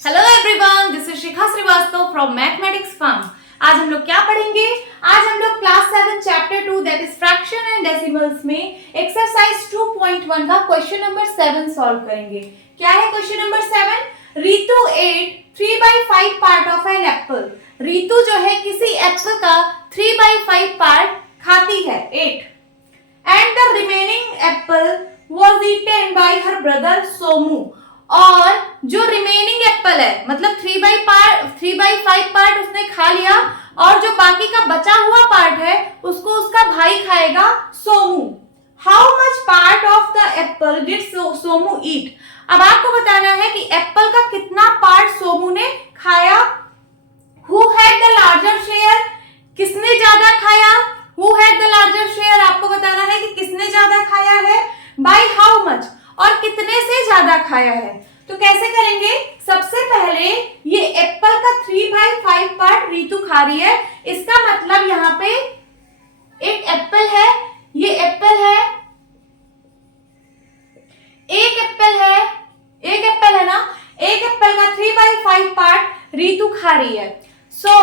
Hello everyone, this is Shikha Srivastava from mathematics fun. आज हम लोग क्या पढ़ेंगे? आज हम लोग class 7 chapter 2 that is fraction and decimals में एक्सरसाइज 2.1 का क्वेश्चन नंबर 7 सॉल्व करेंगे। क्या है question number 7? Ritu ate 3/5 part of an apple. Ritu जो है किसी एप्पल का 3/5 पार्ट खाती है, 8, and the remaining Apple was eaten by her brother Somu. और जो रिमेनिंग एप्पल है मतलब 3/5 पार्ट उसने खा लिया और जो बाकी का बचा हुआ पार्ट है उसको उसका भाई खाएगा Somu. How much part of the apple did Somu eat? अब आपको बताना है कि एप्पल का कितना पार्ट सोमू ने खाया। Who had the larger share? किसने ज्यादा खाया? Who had the larger share? आपको बताना है कि किसने ज्यादा खाया है, बाय हाउ मच, और कितने से ज्यादा खाया है। तो कैसे करेंगे? सबसे पहले ये एप्पल का 3/5 पार्ट रितु खा रही है, इसका मतलब यहाँ पे एक एप्पल है, ये एप्पल है, एक एप्पल है ना, एक एप्पल का 3/5 पार्ट रितु खा रही है। सो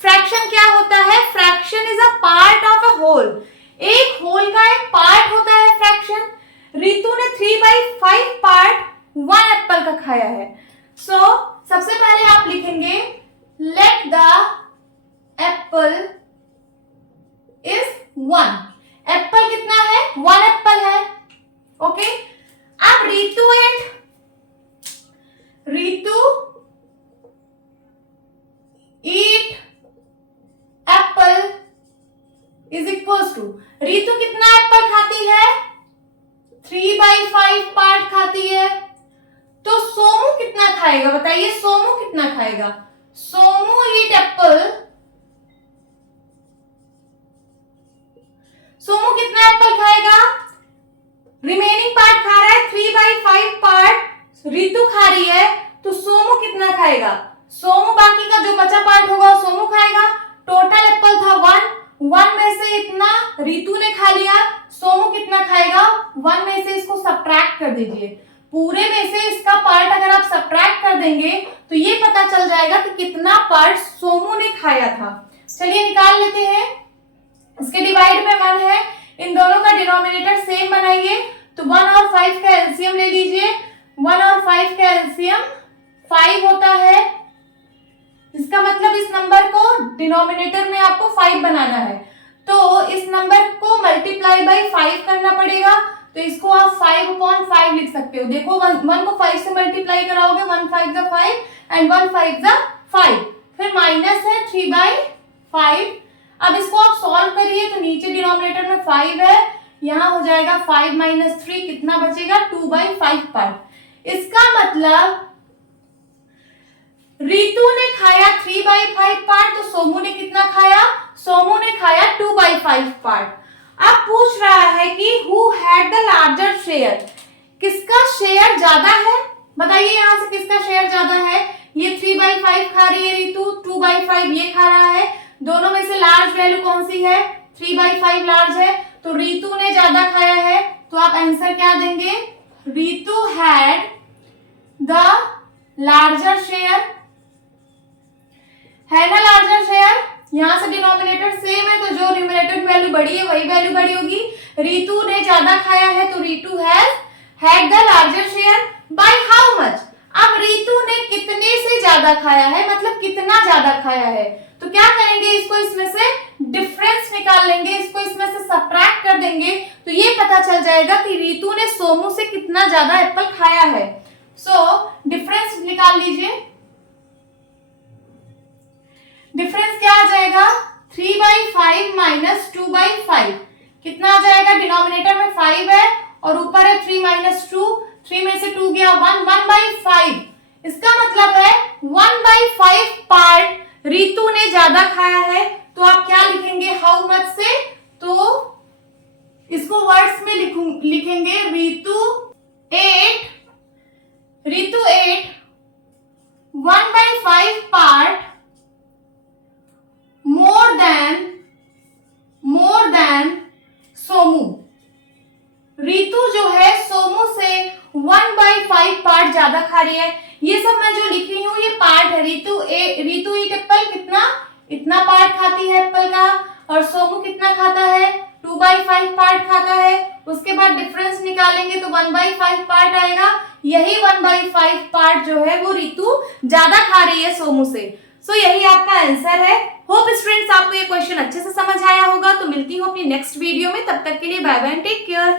फ्रैक्शन क्या होता है? Fraction is a part of a whole. एक होल का एक पार्ट होता है फ्रैक्शन। रितु ने 3/5 पार्ट 1 एप्पल का खाया है। सो सबसे पहले आप लिखेंगे let the apple is 1। Apple कितना है? 1 एप्पल है। ओके, अब Ritu eat apple is equals to, Ritu कितना एप्पल खाती है? 3/5 पार्ट खाती है। तो सोमू कितना खाएगा? बताइए सोमू कितना खाएगा? सोमू ईट एप्पल, सोमू कितना एप्पल खाएगा? रिमेनिंग पार्ट खा रहा है, 3/5 पार्ट रितु खा रही है, तो सोमू कितना खाएगा? सोमू बाकी का जो बचा पार्ट होगा वो सोमू खाएगा। टोटल एप्पल था 1 में से इतना रितु ने खा लिया, सोमू कितना खाएगा? 1 में से इसको सब्ट्रैक्ट कर दीजिए। पूरे में से इसका पार्ट अगर आप सब्ट्रैक्ट कर देंगे तो ये पता चल जाएगा कि कितना पार्ट सोमू ने खाया था। चलिए निकाल लेते हैं। इसके डिवाइड में 1 है, इन दोनों का डिनोमिनेटर सेम बनाइए। तो 1 और 5 का एलसीएम ले लीजिए। 1 और 5 का एलसीएम 5 होता है। इसका मतलब इस नंबर को डिनोमिनेटर में आपको 5 बनाना है, तो इस नंबर को मल्टीप्लाई बाय 5 करना पड़ेगा। तो इसको आप 5/5 लिख सकते हो। देखो 1 को 5 से मल्टीप्लाई कराओगे, 1 5 जा 5 एंड 1 5 जा 5, फिर माइनस है 3/5। अब इसको आप सॉल्व करिए तो नीचे डिनोमिनेटर में 5 है, यहाँ हो जाएगा 5 - 3, कितना बचेगा? 2/5 पार्ट। इसका मतलब रितु ने खाया 3/5 पार्ट, तो सोमू ने कितना खाया? सोमू ने खाया 2/5 पार्ट। अब पूछ रहा है कि who had the larger share? किसका शेयर ज्यादा है? बताइए यहां से किसका शेयर ज्यादा है? ये 3/5 खा रही है रितु, 2/5 ये खा रहा है। दोनों में से लार्ज वैल्यू कौन सी है? 3/5 लार्ज है, तो रितु ने ज्यादा खाया है। तो आप आंसर क्या देंगे? Ritu had the larger share, है ना लार्जर शेयर। यहां से डिनोमिनेटर सेम है, तो जो न्यूमरेटर वैल्यू बड़ी है वही वैल्यू बड़ी होगी। रितु ने ज्यादा खाया है, तो Ritu had the larger share by how much. अब रितु ने कितने से ज्यादा खाया है, मतलब कितना ज्यादा खाया है। तो क्या करेंगे? इसको इसमें से डिफरेंस निकाल लेंगे, इसको इसमें से सब्ट्रैक्ट कर देंगे, तो ये पता चल जाएगा कि रितु ने सोमू से कितना ज्यादा एप्पल खाया है। सो डिफरेंस निकाल लीजिए। डिफरेंस क्या आ जाएगा? 3/5 - 2/5, कितना आ जाएगा? डिनोमिनेटर में 5 है और ऊपर है 3 - 2, 3 में से 2 गया 1/5। इसका मतलब है 1/5 पार्ट रितु ने ज्यादा खाया है। तो आप क्या लिखेंगे हाउ मच से? तो इसको वर्ड्स में लिखेंगे Ritu ate 1/5 part more than Somu. Ritu जो है सोमू से 1/5 पार्ट ज्यादा खा रही है। ये सब मैं जो लिख रही हूँ रीतु ईट एप्पल कितना, इतना पार्ट खाती है एप्पल का, और सोमू कितना खाता है, 2/5 पार्ट खाता है। उसके बाद डिफरेंस निकालेंगे तो 1/5 पार्ट आएगा। यही 1/5 पार्ट जो है वो रीतु ज्यादा खा रही है सोमू से। सो यही आपका आंसर है। होप स्टूडेंट्स आपको ये क्वेश्चन अच्छे से समझ आया होगा। तो मिलती हूँ अपनी नेक्स्ट वीडियो में, तब तक के लिए bye bye and take care.